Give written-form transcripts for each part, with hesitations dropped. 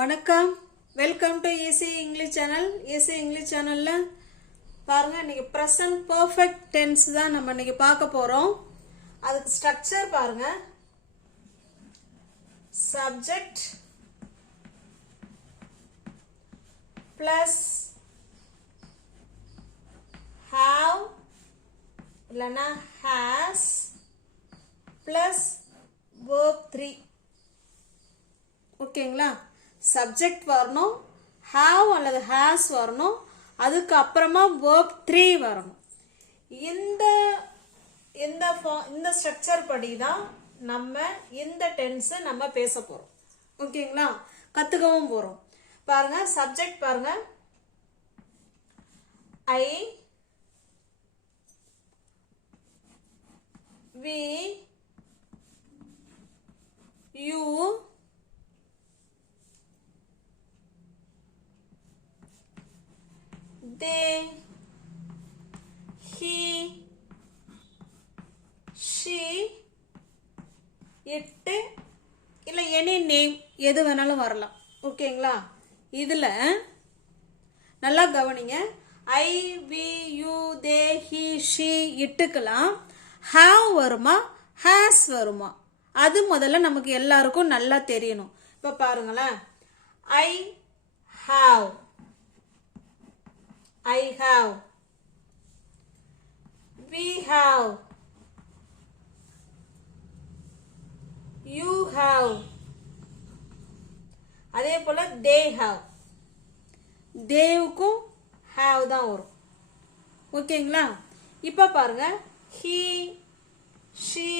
வணக்கம், welcome to easy English channel. Easy English சேனலில் பாருங்கள், இன்றைக்கி ப்ரெசன்ட் பர்ஃபெக்ட் டென்ஸ் தான் நம்ம இன்றைக்கி பார்க்க போகிறோம். அதுக்கு ஸ்ட்ரக்சர் பாருங்கள். சப்ஜெக்ட் ப்ளஸ் ஹாவ் இல்லைன்னா ஹேஸ் ப்ளஸ் verb 3. ஓகேங்களா? சப்ஜெக்ட் வரணும், ஹாவ் அல்லது ஹேஸ் வரணும், அதுக்கு அப்புறமா verb 3 வரணும். இந்த ஸ்ட்ரக்சர் படி தான் நம்ம இந்த டென்ஸ் நம்ம பேச போறோம். ஓகேங்களா? கத்துக்கவும் போறோம். பாருங்க, சப்ஜெக்ட் பாருங்க. I, we, you, they, he, she, it இல்லை எனி நேம் எது வேணாலும் வரலாம். ஓகேங்களா? இதில் நல்லா கவனிங்க. I, we, you, they, he, she, இட்டுக்கெல்லாம் ஹாவ் வருமா ஹேஸ் வருமா அது முதல்ல நமக்கு எல்லாருக்கும் நல்லா தெரியணும். இப்போ பாருங்களேன். I have, I have, we have, you have, அதே போல they have. தேவுக்கும் have தான் வரும். ஓகேங்களா? இப்போ பாருங்க, he, she,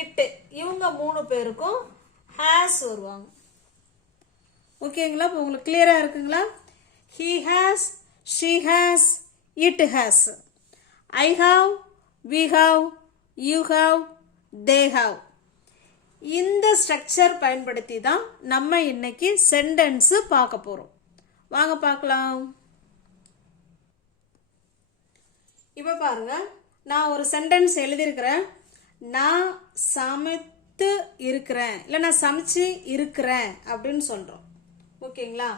it இவங்க மூணு பேருக்கும் has வருவாங்க. ஓகேங்களா? இப்போ உங்களுக்கு கிளியரா இருக்குங்களா? he has, she has, it has. I have, we have, you have, they have. இந்த ஸ்ட்ரக்சர் பயன்படுத்தி தான் நம்ம இன்னைக்கு சென்டென்ஸ் பார்க்க போறோம். வாங்க பார்க்கலாம். இப்போ பாருங்க, நான் ஒரு சென்டென்ஸ் எழுதியிருக்கிறேன். நான் சமைத்து இருக்கிறேன், இல்லை நான் சமைச்சு இருக்கிறேன் அப்படின்னு சொல்றோம். ஓகேங்களா?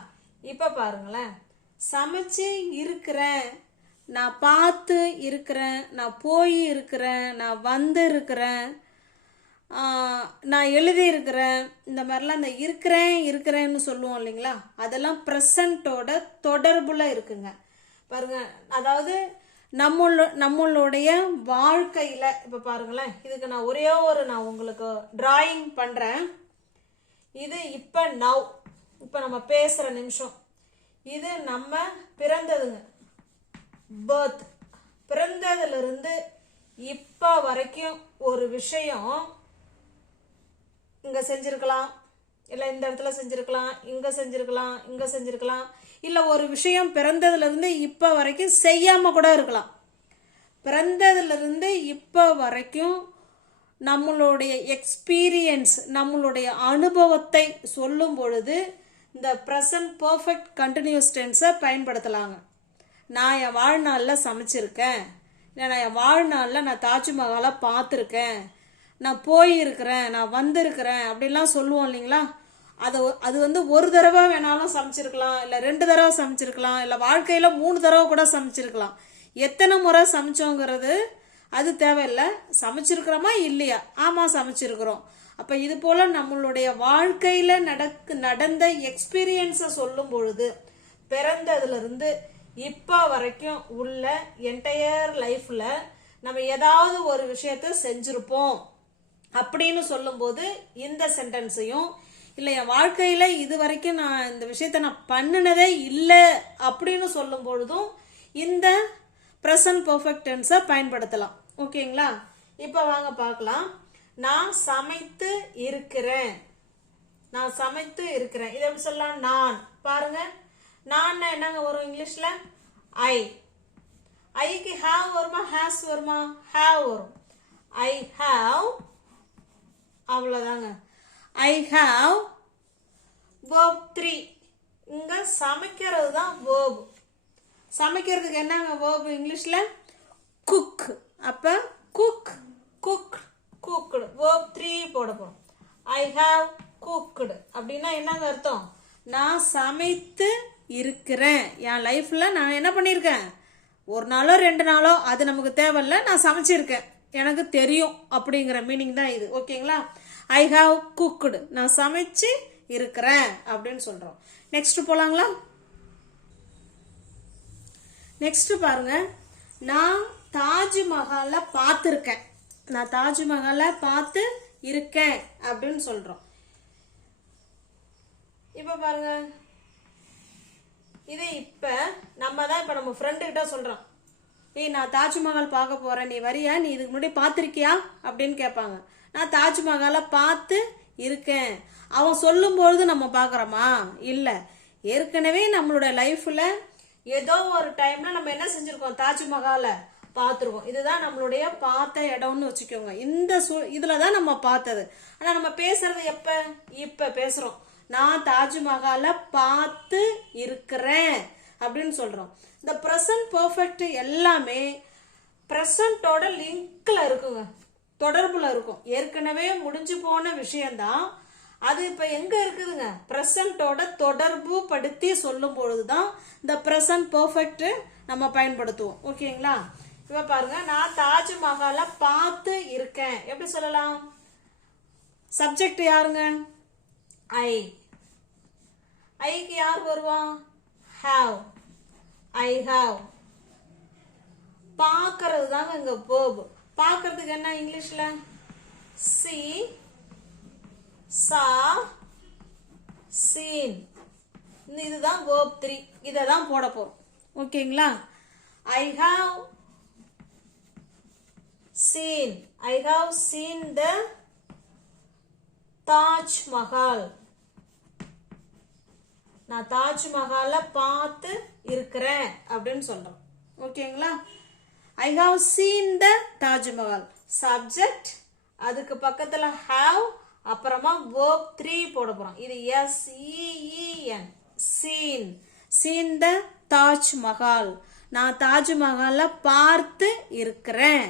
இப்போ பாருங்களேன், சமைச்சு இருக்கிறேன், நான் பார்த்து இருக்கிறேன், நான் போய் இருக்கிறேன், நான் வந்து இருக்கிறேன், நான் எழுதி இருக்கிறேன், இந்த மாதிரிலாம் இந்த இருக்கிறேன்னு சொல்லுவோம் இல்லைங்களா? அதெல்லாம் ப்ரெசண்ட்டோட தொடர்புல இருக்குங்க. பாருங்க, அதாவது நம்மளுடைய வாழ்க்கையில் இப்போ பாருங்களேன், இதுக்கு நான் ஒரே நான் உங்களுக்கு டிராயிங் பண்ணுறேன். இது இப்போ நவ், இப்போ நம்ம பேசுகிற நிமிஷம். இது நம்ம பிறந்ததுங்க, பர்த். பிறந்ததுலேருந்து இப்போ வரைக்கும் ஒரு விஷயம் இங்கே செஞ்சுருக்கலாம், இல்லை இந்த இடத்துல செஞ்சுருக்கலாம், இங்கே செஞ்சுருக்கலாம், இங்கே செஞ்சுருக்கலாம், இல்லை ஒரு விஷயம் பிறந்ததுலேருந்து இப்போ வரைக்கும் செய்யாமல் கூட இருக்கலாம். பிறந்ததுலேருந்து இப்போ வரைக்கும் நம்மளுடைய எக்ஸ்பீரியன்ஸ், நம்மளுடைய அனுபவத்தை சொல்லும் பொழுது இந்த ப்ரெசன்ட் பர்ஃபெக்ட் கண்டினியூஸ் டென்ஸை பயன்படுத்தலாங்க. நான் என் வாழ்நாளில் சமைச்சிருக்கேன், இல்லை நான் என் வாழ்நாளில் நான் தாஜ்மஹாலை பார்த்துருக்கேன், நான் போயிருக்கிறேன், நான் வந்திருக்கிறேன் அப்படிலாம் சொல்லுவோம் இல்லைங்களா? அது வந்து ஒரு தடவை வேணாலும் சமைச்சிருக்கலாம், இல்லை 2 தடவை சமைச்சிருக்கலாம், இல்லை வாழ்க்கையில் 3 தடவை கூட சமைச்சிருக்கலாம். எத்தனை முறை சமைச்சோங்கிறது அது தேவையில்லை. சமைச்சிருக்கிறோமா இல்லையா? ஆமாம், சமைச்சிருக்கிறோம். அப்போ இது போல் நம்மளுடைய வாழ்க்கையில் நடந்த எக்ஸ்பீரியன்ஸை சொல்லும் பொழுது பிறந்ததுலேருந்து இப்போ வரைக்கும் உள்ள என்டையர் லைஃப்பில் நம்ம ஏதாவது ஒரு விஷயத்த செஞ்சுருப்போம் அப்படின்னு சொல்லும்போது இந்த சென்டென்ஸையும், இல்லை என் வாழ்க்கையில் இது வரைக்கும் நான் இந்த விஷயத்த நான் பண்ணினதே இல்லை அப்படின்னு சொல்லும் பொழுதும் இந்த ப்ரெசன்ட் பர்ஃபெக்ட் டென்ஸை பயன்படுத்தலாம். ஓகேங்களா? இப்போ வாங்க பார்க்கலாம். நான் சமைத்து இருக்கிறேன், நான் சமைத்து இருக்கிறேன். இதை எப்படி சொல்லலாம்? நான். பாருங்க, நான் என்னங்க வரும் இங்கிலீஷ்ல? ஐ. ஐக்கு ஹாவ் வருமா ஹேஸ் வருமா? ஹாவ் வரும். ஐ ஹாவ், அவ்வளோதாங்க. I have. verb 3. இங்க சமைக்கிறது தான் verb. சமைக்கிறதுக்கு என்னங்க verb இங்கிலீஷ்ல? குக். அப்ப குக், குக், குக்டு. verb 3 போட போறோம். I have cooked அப்படின்னா என்னங்க அர்த்தம்? நான் சமைத்து இருக்கிறேன். என் லைஃப்ல நான் என்ன பண்ணியிருக்கேன், ஒரு நாளோ 2 நாளோ அது நமக்கு தேவையில்ல, நான் சமைச்சிருக்கேன், எனக்கு தெரியும் அப்படிங்கிற மீனிங் தான் இது. ஓகேங்களா? ஐ ஹாவ் குக்டு, நான் சமைச்சு இருக்கிறேன் அப்படின்னு சொல்றோம். நெக்ஸ்ட் போலாங்களா? நெக்ஸ்ட் பாருங்க, நான் தாஜ்மஹாலை பார்த்துருக்கேன். நான் தாஜ்மஹாலை பார்த்து இருக்கேன் அப்படின்னு சொல்றோம். இப்ப பாருங்க, இது இப்ப நம்ம தான் இப்ப நம்ம ஃப்ரெண்டு கிட்ட சொல்றோம், ஏய் நான் தாஜ்மஹால் பார்க்க போறேன், நீ வரியா, நீ இதுக்கு முன்னாடி பார்த்துருக்கியா அப்படின்னு கேட்பாங்க. நான் தாஜ்மஹாலை பார்த்து இருக்கேன். அவன் சொல்லும்பொழுது நம்ம பார்க்குறோமா? இல்லை. ஏற்கனவே நம்மளோட லைஃப்ல ஏதோ ஒரு டைம்ல நம்ம என்ன செஞ்சிருக்கோம், தாஜ்மஹாலை பார்த்துருக்கோம். இதுதான் நம்மளுடைய பார்த்த இடம்னு வச்சுக்கோங்க. இந்த இதுல தான் நம்ம பார்த்தது. ஆனா நம்ம பேசுறது எப்ப, இப்ப பேசுறோம். நான் தாஜ்மஹாலை பார்த்து இருக்கிறேன் அப்படின்னு சொல்றோம். இந்த ப்ரெசன்ட் பெர்ஃபெக்ட் எல்லாமே ப்ரெசன்ட்டோட லிங்க்ல இருக்குங்க, தொடர்புல இருக்கும். ஏற்கனவே முடிஞ்சு போன விஷயம்தான் அது இப்ப எங்க இருக்குதுங்க, ப்ரெசன்ட்டோட தொடர்பு படுத்தி சொல்லும் பொழுதுதான் இந்த ப்ரெசன்ட் பெர்ஃபெக்ட் நம்ம பயன்படுத்துவோம். ஓகேங்களா? இப்ப பாருங்க, நான் தாஜ்மஹாலை பார்த்து இருக்கேன். எப்படி சொல்லலாம்? சப்ஜெக்ட் யாருங்க? ஐ. ஐக்கு யார் வருவா? ஹாவ். I have. பார்க்கறது தாங்க இங்க verb. பார்க்கறதுக்கு என்ன இங்கிலீஷ்ல? see, saw, seen. இதுதான் verb 3. இதை தான் போட போறோம். ஓகேங்களா? I have seen. I have seen the Taj Mahal. நான் தாஜ்மஹாலை பார்த்து இருக்கிறேன் அப்படின்னு சொல்றோம். ஓகேங்களா? I have seen the Taj Mahal. Subject, அதுக்கு பக்கத்துல have, அப்புறமா verb 3 போட போறோம். இது S-E-E-N, seen. Seen the Taj Mahal. நான் தாஜ்மஹாலை பார்த்து இருக்கிறேன்.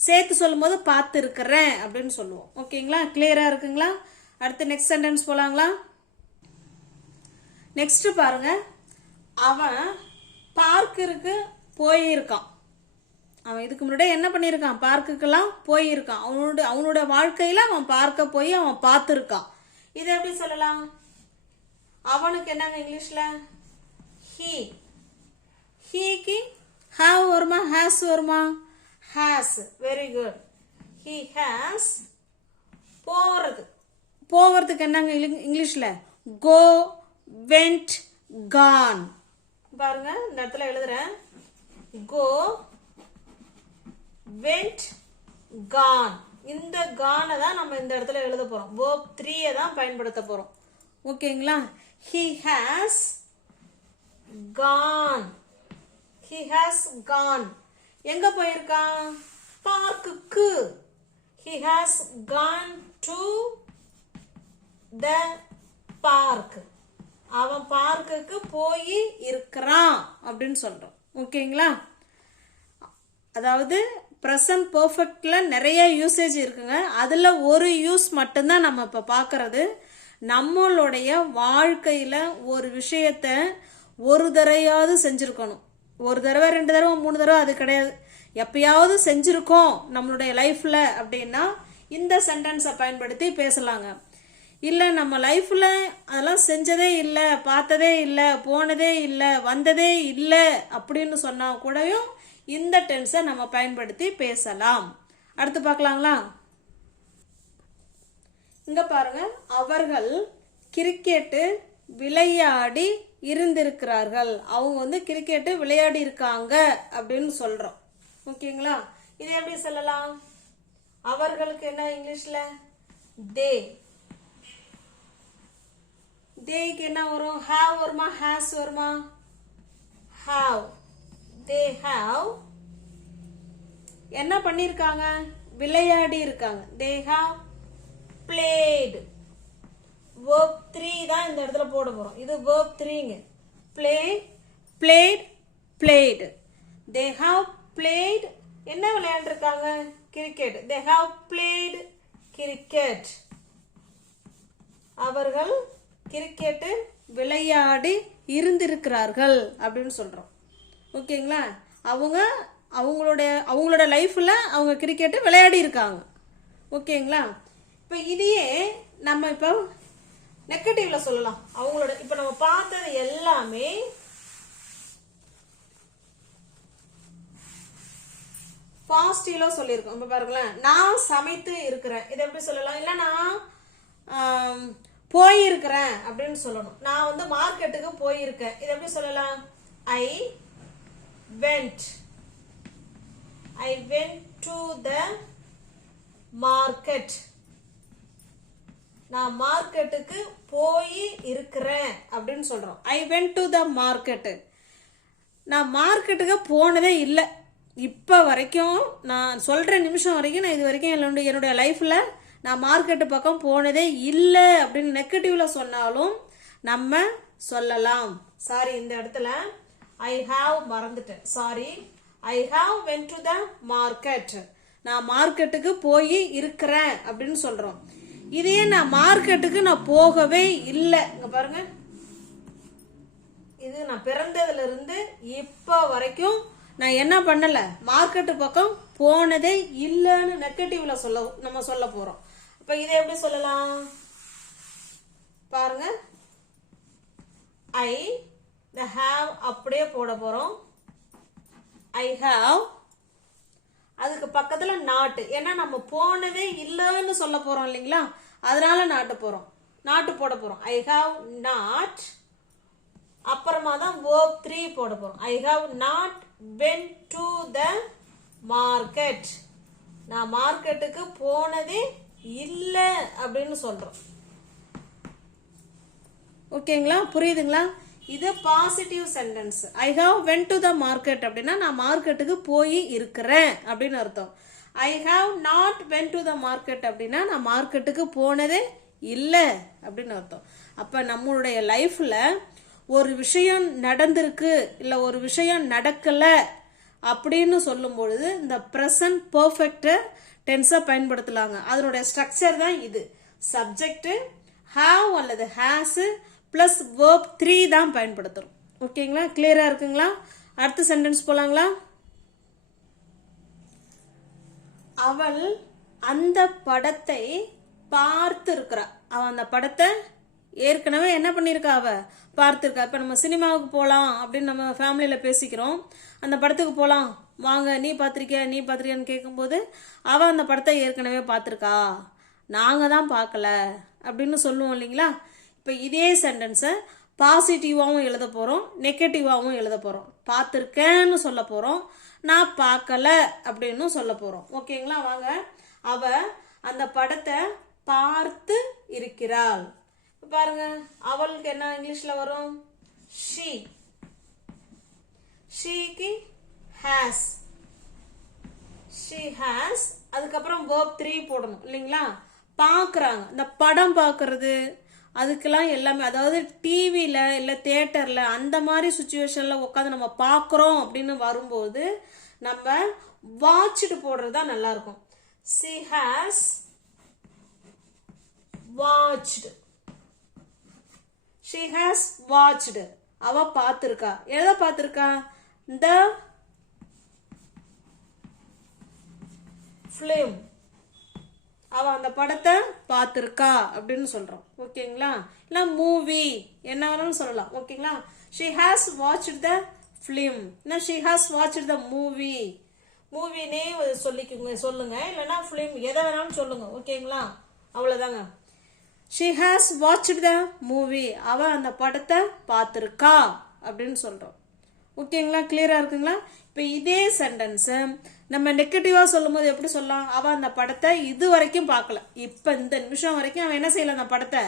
சேர்த்து சொல்லும் போது பார்த்து இருக்கிறேன் அப்படின்னு சொல்லுவோம். ஓகேங்களா? கிளியரா இருக்குங்களா? அடுத்து நெக்ஸ்ட் சென்டென்ஸ் போலாங்களா? நெக்ஸ்ட் பாருங்க, அவன் பார்க்கிற்கு போயிருக்கான். அவன் இதுக்கு முன்னாடி என்ன பண்ணியிருக்கான், பார்க்குக்கெல்லாம் போயிருக்கான். அவனோட வாழ்க்கையில அவன் பார்க்க போய் அவன் பார்த்துருக்கான். இது எப்படி சொல்லலாம்? அவனுக்கு என்னங்க இங்கிலீஷ்ல? ஹீ. ஹீக்கு ஹாவ் வருமா, ஹேஸ் வருமா? Has. Very good. He has. போறது. போகிறதுக்கு என்னங்க இங்கிலீஷ்ல? கோ, வெண்ட், கான். பாருங்க, இந்த இடத்துல எழுதுறேன். கோ, வெண்ட், கான். இந்த கானை தான் நம்ம இந்த இடத்துல எழுத போறோம். verb 3 தான் பயன்படுத்த போறோம். ஓகேங்களா? he has gone. he has gone. எங்க போயிருக்கான்? பார்க்குக்கு. he has gone to the park. அவன் பார்க்குக்கு போய் இருக்கிறான் அப்படின்னு சொல்றோம். ஓகேங்களா? அதாவது ப்ரெசன்ட் பெர்ஃபெக்ட்ல நிறைய யூசேஜ் இருக்குங்க. அதுல ஒரு யூஸ் மட்டும்தான் நம்ம இப்ப பார்க்கறது. நம்மளுடைய வாழ்க்கையில ஒரு விஷயத்த ஒரு தடவையாவது செஞ்சிருக்கணும். ஒரு தடவை, 2 தடவை, 3 தடவை அது கிடையாது. எப்பயாவது செஞ்சிருக்கோம் நம்மளுடைய லைஃப்ல அப்படின்னா இந்த சென்டென்ஸை பயன்படுத்தி பேசலாங்க. இல்லை நம்ம லைஃப்ல அதெல்லாம் செஞ்சதே இல்லை, பார்த்ததே இல்லை, போனதே இல்லை, வந்ததே இல்லை அப்படின்னு சொன்னா கூடயும் இந்த டென்ஸை நம்ம பயன்படுத்தி பேசலாம். அடுத்து பார்க்கலாங்களா? இங்க பாருங்க, அவர்கள் கிரிக்கெட்டு விளையாடி இருந்திருக்கிறார்கள். அவங்க கிரிக்கெட்டு விளையாடி இருக்காங்க அப்படின்னு சொல்றோம். ஓகேங்களா? இது எப்படி சொல்லலாம்? அவர்களுக்கு என்ன இங்கிலீஷ்ல? தே. தேக்கு என்ன வரும்? ஹாவ் வருமா, ஹேஸ் வருமா? ஹாவ். they have என்ன பண்ணிருக்காங்க? விளையாடி இருக்காங்க. they have played. verb 3 தான் இந்த இடத்துல போட போறோம். இது verb 3ங்க. play, played, played. they have played. என்ன விளையாண்டு இருக்காங்க? Cricket. they have played cricket. அவர்கள் கிரிக்கெட் விளையாடி இருந்திருக்கிறார்கள் அப்படின்னு சொல்கிறோம். ஓகேங்களா? அவங்களோட லைஃப்பில் அவங்க கிரிக்கெட்டு விளையாடி இருக்காங்க. ஓகேங்களா? இப்போ இதையே நம்ம இப்போ நெகட்டிவ்ல சொல்லலாம். அவங்களோட இப்போ நம்ம பார்த்தது எல்லாமே பாசிட்டிவ்ல சொல்லியிருக்கோம். இப்போ பாருங்களேன், நான் சமைத்து இருக்கிறேன், இதை எப்படி சொல்லலாம்? இல்லை நான் போயிருக்கிறேன் அப்படின்னு சொல்லணும். நான் வந்து மார்க்கெட்டுக்கு போயிருக்கேன், இதை எப்படி சொல்லலாம்? I went to the market. நான் மார்க்கெட்டுக்கு போய் இருக்கிறேன் அப்படின்னு சொல்றோம். I went to the market. நான் மார்க்கெட்டுக்கு போனதே இல்லை இப்போ வரைக்கும். நான் சொல்கிற நிமிஷம் வரைக்கும் நான் இது வரைக்கும் என்னுடைய லைஃப்பில் நான் மார்க்கெட்டு பக்கம் போனதே இல்லை அப்படின்னு நெகட்டிவில் சொன்னாலும் நம்ம சொல்லலாம். சாரி, இந்த இடத்துல ஐ ஹாவ் மறந்துட்டேன். Sorry, I have went to the market. நான் மார்க்கெட்டுக்கு போய் இருக்கிறேன் அப்படின்னு சொல்கிறோம். இதையே நான் மார்க்கெட்டுக்கு நான் போகவே இல்லை. இங்கே பாருங்க, இது நான் பிறந்ததுல இருந்து இப்போ வரைக்கும் நான் என்ன பண்ணல, மார்க்கெட்டு பக்கம் போனதே இல்லைன்னு நெகட்டிவ்ல நம்ம சொல்ல போறோம். அப்ப இதை எப்படி சொல்லலாம் பாருங்க. ஐ ஹாவ் அப்படியே போட போறோம். ஐ ஹாவ், அதுக்கு பக்கத்துல நாட்டு, ஏன்னா நம்ம போனதே இல்லைன்னு சொல்ல போறோம் இல்லைங்களா, அதனால நாட்டு போட போறோம். ஐ ஹாவ் நாட், அப்புறமா தான் verb 3 போட போறோம். I have not went to the market. நான் மார்க்கெட்டுக்கு போனதே இல்லை அப்படின்னு சொல்றோம். ஓகேங்களா? புரியுதுங்களா? இது positive sentence. I have went to the market அப்படின்னா நான் மார்க்கெட்டுக்கு போய் இருக்கிறேன் அப்படின்னு அர்த்தம். I have not went to the market அப்படின்னா நான் மார்க்கெட்டுக்கு போனதே இல்லை அப்படின்னு அர்த்தம். அப்ப நம்மளுடைய லைஃப்ல ஒரு விஷயம் நடந்திருக்கு இல்லை ஒரு விஷயம் நடக்கலை அப்படின்னு சொல்லும் பொழுது இந்த ப்ரெசன்ட் பர்ஃபெக்ட் டென்ஸை பயன்படுத்தலாங்க. அதனுடைய ஸ்ட்ரக்சர் தான் இது. சப்ஜெக்ட் ஹாவ் அல்லது ஹேஸ் பிளஸ் verb 3 தான் பயன்படுத்துறோம். ஓகேங்களா? கிளியரா இருக்குங்களா? அடுத்த சென்டென்ஸ் போலாங்களா? அவள் அந்த படத்தை பார்த்து இருக்கிறா. அவன் அந்த படத்தை ஏற்கனவே என்ன பண்ணியிருக்கா, அவ பார்த்துருக்கா. இப்போ நம்ம சினிமாவுக்கு போகலாம் அப்படின்னு நம்ம ஃபேமிலியில் பேசிக்கிறோம். அந்த படத்துக்கு போகலாம் வாங்க, நீ பார்த்துருக்கியான்னு கேட்கும்போது அவள் அந்த படத்தை ஏற்கனவே பார்த்துருக்கா, நாங்கள் தான் பார்க்கல அப்படின்னு சொல்லுவோம் இல்லைங்களா? இப்போ இதே சென்டென்ஸை பாசிட்டிவாகவும் எழுத போகிறோம், நெகட்டிவாகவும் எழுத போகிறோம். பார்த்துருக்கேன்னு சொல்ல போகிறோம், நான் பார்க்கல அப்படின்னு சொல்ல போகிறோம். ஓகேங்களா? வாங்க. அவ அந்த படத்தை பார்த்து இருக்கிறாள். பாருங்க, அவளுக்கு என்ன இங்கிலீஷ்ல வரும்? she. sheக்கு has. she has. அதுக்கப்புறம் verb 3 போடணும் இல்லைங்களா? பார்க்குறாங்க, இந்த படம் பார்க்கறது அதுக்கெல்லாம் எல்லாமே, அதாவது டிவியில் இல்லை தியேட்டரில் அந்த மாதிரி சுச்சுவேஷனில் உட்காந்து நம்ம பார்க்குறோம் அப்படின்னு வரும்போது நம்ம வாட்ச்டு போடுறது தான் நல்லா இருக்கும். she has watched. she has watched. அவ பார்த்திருக்கா. எதை பார்த்திருக்கா? the film. அவ அந்த படத்தை பார்த்திருக்கா அப்படின்னு சொல்றோம். ஓகேங்களா? இல்ல மூவி என்ன வேணாலும் சொல்லலாம். ஓகேங்களா? she has watched the film. இல்ல she has watched the movie. மூவினே சொல்லுங்க, இல்லைன்னா film எதை வேணாலும் சொல்லுங்க. ஓகேங்களா? அவ்வளவுதாங்க. she has watched the movie. அவ அந்த படத்தை பார்த்திருக்கா அப்படின்னு சொல்றோம். ஓகேங்களா? கிளியரா இருக்குங்களா? இப்போ இதே சென்டென்ஸ் நம்ம நெகட்டிவா சொல்லும் போது எப்படி சொல்லலாம்? அவ அந்த படத்தை இது வரைக்கும் பார்க்கல, இப்ப இந்த நிமிஷம் வரைக்கும் அவன் என்ன செய்யல, அந்த படத்தை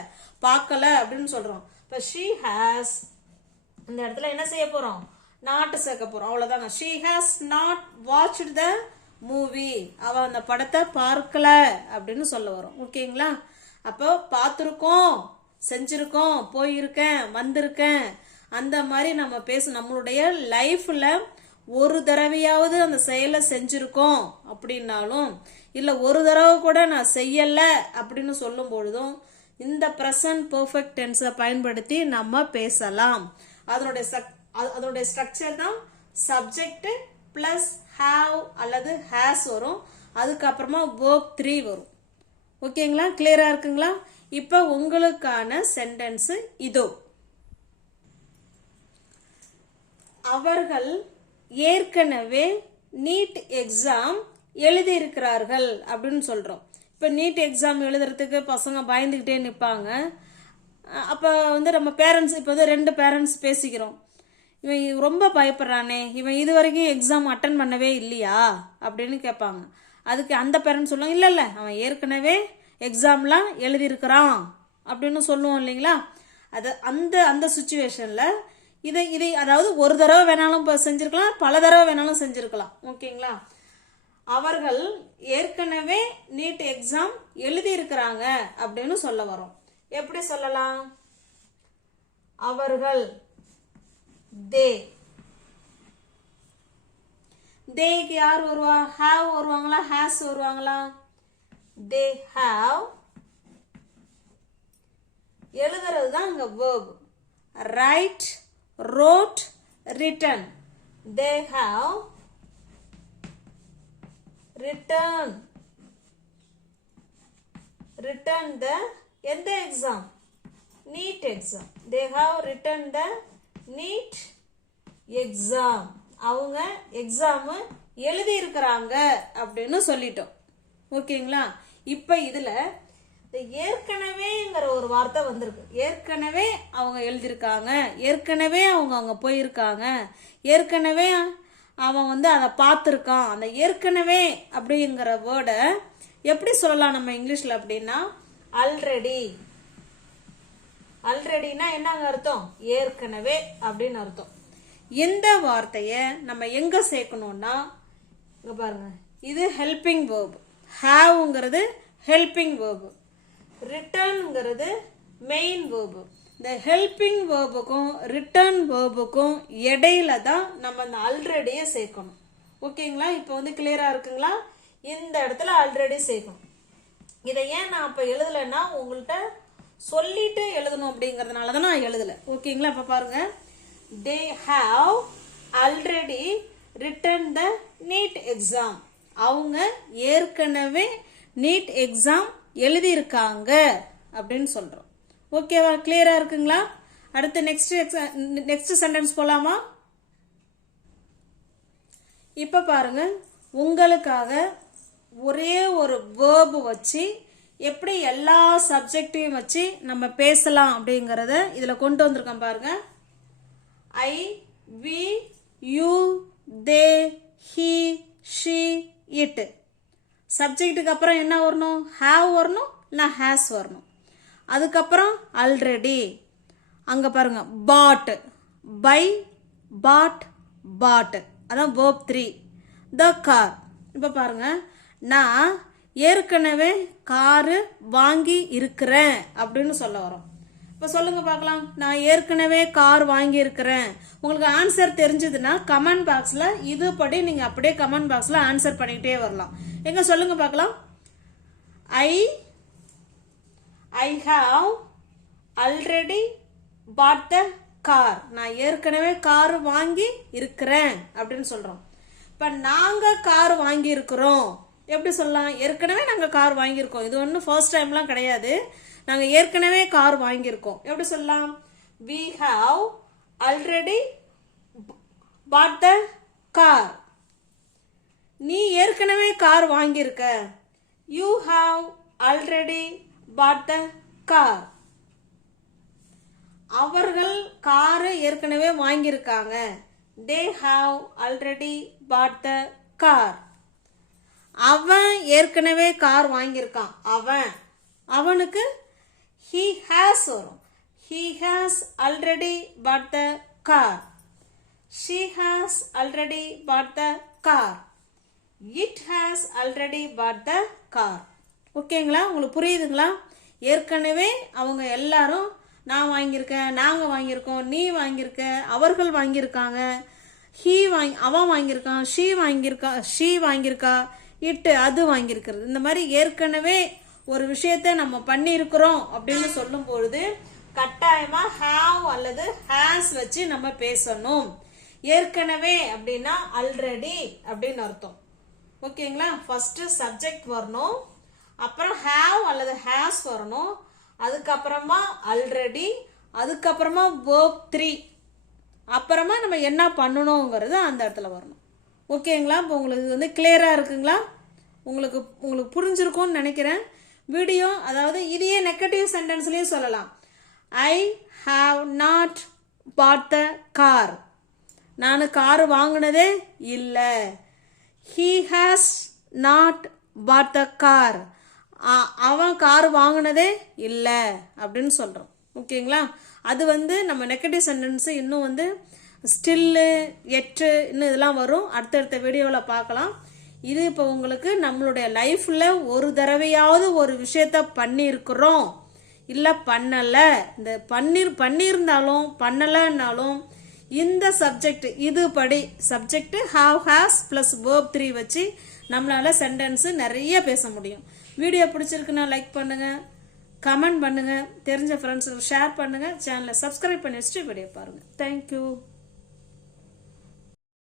பார்க்கல அப்படின்னு சொல்றோம். இப்போ she has, இந்த இடத்துல என்ன செய்ய போறோம்? நாட் சேர்க்க போறோம். அவ்வளவுதாங்க. she has not watched the movie. அவ அந்த படத்தை பார்க்கல அப்படின்னு சொல்ல வரும். ஓகேங்களா? அப்போ பார்த்துருக்கோம், செஞ்சிருக்கோம், போயிருக்கேன், வந்திருக்கேன், அந்த மாதிரி நம்ம நம்மளுடைய லைஃப்ல ஒரு தடவையாவது அந்த செயலை செஞ்சிருக்கோம் அப்படின்னாலும், இல்லை ஒரு தடவை கூட நான் செய்யலை அப்படின்னு சொல்லும் பொழுதும் இந்த ப்ரெசன்ட் பெர்ஃபெக்ட் டென்ஸை பயன்படுத்தி நம்ம பேசலாம். அதனுடைய ஸ்ட்ரக்சர் தான் சப்ஜெக்ட் பிளஸ் ஹாவ் அல்லது ஹேஸ் வரும். அதுக்கப்புறமா verb 3 வரும். ஓகேங்களா? கிளியரா இருக்குங்களா? இப்போ உங்களுக்கான சென்டென்ஸ் இதோ. அவர்கள் ஏற்கனவே நீட் எக்ஸாம் எழுதியிருக்கிறார்கள் அப்படின்னு சொல்கிறோம். இப்போ நீட் எக்ஸாம் எழுதுறதுக்கு பசங்க பயந்துக்கிட்டே நிற்பாங்க. அப்போ வந்து நம்ம பேரண்ட்ஸ் இப்போ வந்து 2 பேரண்ட்ஸ் பேசிக்கிறோம். இவன் ரொம்ப பயப்படுறானே, இவன் இது வரைக்கும் எக்ஸாம் அட்டன் பண்ணவே இல்லையா அப்படின்னு கேட்பாங்க. அதுக்கு அந்த பேரண்ட்ஸ் சொல்லுவாங்க, இல்லை இல்லை அவன் ஏற்கனவே எக்ஸாம்லாம் எழுதியிருக்கிறான் அப்படின்னு சொல்லுவோம் இல்லைங்களா? அது அந்த சுச்சுவேஷனில் இதை அதாவது ஒரு தடவை வேணாலும் செஞ்சுருக்கலாம், பல தடவை வேணாலும் செஞ்சுருக்கலாம். ஓகேங்களா? அவர்கள் ஏற்கனவே நீட் எக்ஸாம் எழுதியிருக்கிறாங்க அப்படின்னு சொல்ல வரோம். எப்படி சொல்லலாம்? அவர்கள் தேக்கு யார் வருவா? ஹாவ் வருவாங்களா, ஹேஸ் வருவாங்களா? They have. எழுதுறது தான் அங்க verb. Right, wrote, written. They have written the எந்த exam? NEET exam. They have written the NEET exam. அவங்க எக்ஸாம் எழுதி இருக்கிறாங்க அப்படின்னு சொல்லிட்டோம். ஓகேங்களா? இப்போ இதுல ஏற்கனவேங்கிற ஒரு வார்த்தை வந்திருக்கு. ஏற்கனவே அவங்க எழுதியிருக்காங்க, ஏற்கனவே அவங்க அங்கே போயிருக்காங்க, ஏற்கனவே அவன் வந்து அதை பார்த்துருக்கான். அந்த ஏற்கனவே அப்படிங்கிற வேர்டை எப்படி சொல்லலாம் நம்ம இங்கிலீஷில் அப்படின்னா ஆல்ரெடி. ஆல்ரெடினா என்னங்க அர்த்தம்? ஏற்கனவே அப்படின்னு அர்த்தம். இந்த வார்த்தையை நம்ம எங்க சேர்க்கணும்னா இங்க பாருங்க, இது ஹெல்பிங் வேர்ப். ஹாவ்ங்கிறது ஹெல்பிங் வேர்ப், ரிட்டர்ன்ங்கிறது மெயின் வேர்ப். இந்த ஹெல்பிங் வேர்புக்கும் ரிட்டர்ன் வேர்புக்கும் இடையில தான் நம்ம இந்த ஆல்ரெடியை சேர்க்கணும். ஓகேங்களா? இப்போ வந்து கிளியரா இருக்குங்களா? இந்த இடத்துல ஆல்ரெடி சேர்க்கணும். இதை ஏன் நான் அப்போ எழுதலைன்னா உங்கள்கிட்ட சொல்லிட்டு எழுதணும் அப்படிங்கிறதுனால தான் நான் எழுதலை. ஓகேங்களா? இப்போ பாருங்க, they have already written the NEET exam. அவங்க ஏற்கனவே நீட் எக்ஸாம் எழுதியிருக்காங்க அப்படின்னு சொல்றோம். ஓகேவா? கிளியரா இருக்குங்களா? அடுத்து நெக்ஸ்ட் சென்டென்ஸ் போலாமா? இப்ப பாருங்க, உங்களுக்காக ஒரே ஒரு வேர்ப் வச்சு எப்படி எல்லா சப்ஜெக்டையும் வச்சு நம்ம பேசலாம் அப்படிங்கறத இதுல கொண்டு வந்திருக்கோம் பாருங்க. I, we, you, they, he, she, it. சப்ஜெக்ட்டுக்கு அப்புறம் என்ன வரணும்? ஹாவ் வரணும், இல்லை ஹேஸ் வரணும். அதுக்கப்புறம் ஆல்ரெடி. அங்க பாருங்க, பாட், பை, பாட், பாட். அதான் verb 3. The car. இப்ப பாருங்க, நான் ஏற்கனவே காரு வாங்கி இருக்கிறேன் அப்படின்னு சொல்ல வரோம். இப்போ சொல்லுங்க பார்க்கலாம், நான் ஏற்கனவே கார் வாங்கி இருக்கிறேன். உங்களுக்கு ஆன்சர் தெரிஞ்சதுன்னா கமெண்ட் பாக்ஸ்ல இதுபடி நீங்க அப்படியே கமெண்ட் பாக்ஸ்ல ஆன்சர் பண்ணிக்கிட்டே வரலாம். எங்க சொல்லுங்க பார்க்கலாம். I have already bought the car. நான் ஏற்கனவே கார் வாங்கி இருக்கிறேன் அப்படின்னு சொல்றோம். இப்ப நாங்க கார் வாங்கி இருக்கிறோம் எப்படி சொல்லலாம்? ஏற்கனவே நாங்க கார் வாங்கியிருக்கோம். இது ஒன்றும் ஃபர்ஸ்ட் டைம்லாம் கிடையாது. நாங்க ஏற்கனவே கார் வாங்கியிருக்கோம். எப்படி சொல்லலாம்? we have already bought the car. நீ ஏற்கனவே கார் வாங்கியிருக்க. you have already bought the car. அவர்கள் காரை ஏற்கனவே வாங்கியிருக்காங்க. they have already bought the car. அவன் ஏற்கனவே கார் வாங்கியிருக்கான். அவனுக்கு he has வரும். he has already bought the car. she has already bought the car. it has already bought the car. ஓகேங்களா? உங்களுக்கு புரியுதுங்களா? ஏற்கனவே அவங்க எல்லாரும் நான் வாங்கியிருக்கேன், நாங்க வாங்கியிருக்கோம், நீ வாங்கியிருக்க, அவர்கள் வாங்கியிருக்காங்க, அவன் வாங்கியிருக்கான், ஷீ வாங்கியிருக்கா, இட்டு அது வாங்கியிருக்கிறது. இந்த மாதிரி ஏற்கனவே ஒரு விஷயத்தை நம்ம பண்ணியிருக்கிறோம் அப்படின்னு சொல்லும் பொழுது கட்டாயமா have அல்லது has வச்சு நம்ம பேசணும். ஏற்கனவே அப்படின்னா ஆல்ரெடி அப்படின்னு அர்த்தம். ஓகேங்களா? ஃபர்ஸ்ட் சப்ஜெக்ட் வரணும், அப்புறம் have அல்லது has வரணும், அதுக்கப்புறமா ஆல்ரெடி, அதுக்கப்புறமா verb 3, அப்புறமா நம்ம என்ன பண்ணணுங்கிறது அந்த இடத்துல வரணும். ஓகேங்களா? இப்போ உங்களுக்கு வந்து கிளியரா இருக்குங்களா? உங்களுக்கு புரிஞ்சிருக்கும்னு நினைக்கிறேன். வீடியோ அதாவது இதையே நெகட்டிவ் சென்டென்ஸ்லயும் சொல்லலாம். I have not bought the car. நான் கார் வாங்கினதே இல்லை. He has not bought the car. அவன் கார் வாங்கினதே இல்லை அப்படின்னு சொல்கிறோம். ஓகேங்களா? அது வந்து நம்ம நெகட்டிவ் சென்டென்ஸு இன்னும் வந்து ஸ்டில்லு, எட்டு இன்னும் இதெல்லாம் வரும். அடுத்தடுத்த வீடியோவில் பார்க்கலாம். இது இப்போ உங்களுக்கு நம்மளுடைய லைஃப்பில் ஒரு தடவையாவது ஒரு விஷயத்த பண்ணியிருக்கிறோம், இல்லை பண்ணலை, இந்த பண்ணியிருந்தாலும் பண்ணலைன்னாலும் இந்த சப்ஜெக்ட் இதுபடி subject have has plus verb 3 வச்சு நம்மளால சென்டென்ஸு நிறைய பேச முடியும். வீடியோ பிடிச்சிருக்குன்னா லைக் பண்ணுங்கள், கமெண்ட் பண்ணுங்கள், தெரிஞ்ச ஃப்ரெண்ட்ஸுக்கு ஷேர் பண்ணுங்கள், சேனலை சப்ஸ்கிரைப் பண்ணி வச்சுட்டு வீடியோ பாருங்கள். தேங்க்யூ.